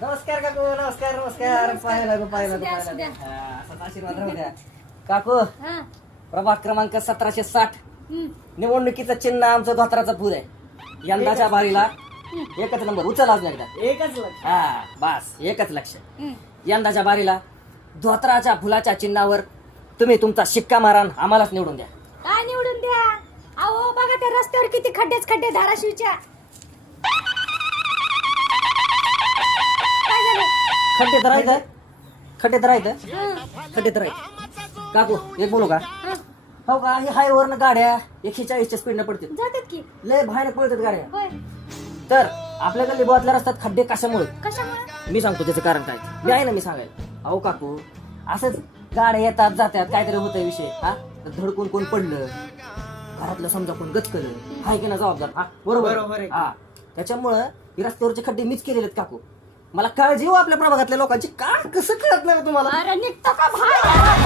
नमस्कार काकू, नमस्कार नमस्कार. पाहिला असाच आशीर्वाद राहू द्या काकू. प्रभाग क्रमांक 1760 निवडणुकीचं चिन्ह आमचं धोत्राचा फूल आहे. यंदाच्या बारीला एकच नंबर. उचल आज एकदा. एकच लक्ष. हा बस एकच लक्ष. यंदाच्या बारीला धोत्राच्या फुलाच्या चिन्हावर तुम्ही तुमचा शिक्का मारान आम्हालाच निवडून द्या. काय निवडून द्या? अहो बघा त्या रस्त्यावर किती खड्डे धाराशिवच्या. काय झालं? खड्डे तर आहेत काकू. एक बोलू का? हो का? हे हायवेवरनं गाड्या 140च्या स्पीडनं पडतील. जातात की. लय भयानक पळतात गाड्या. होय. तर आपल्या गल्ली बोतल्या रस्त्यात खड्डे कशामुळे? कशामुळे? मी सांगतो त्याचं कारण काय. मी आहे ना, मी सांगायला. अहो काकू, असंच गाड्या येतात जातात, काहीतरी होतंय विषय. हा धडकून कोण पडलं, घरातलं समजा कोण गचकलं, हाय की ना जबाबदार. हा बरोबर आहे. हा त्याच्यामुळं रस्त्यावरचे खड्डे मीच केलेले काकू. मला काळजी हो आपल्या प्रभागातल्या लोकांची. का कसं कळत नाही तुम्हाला? अरे निघतो का बाहेर?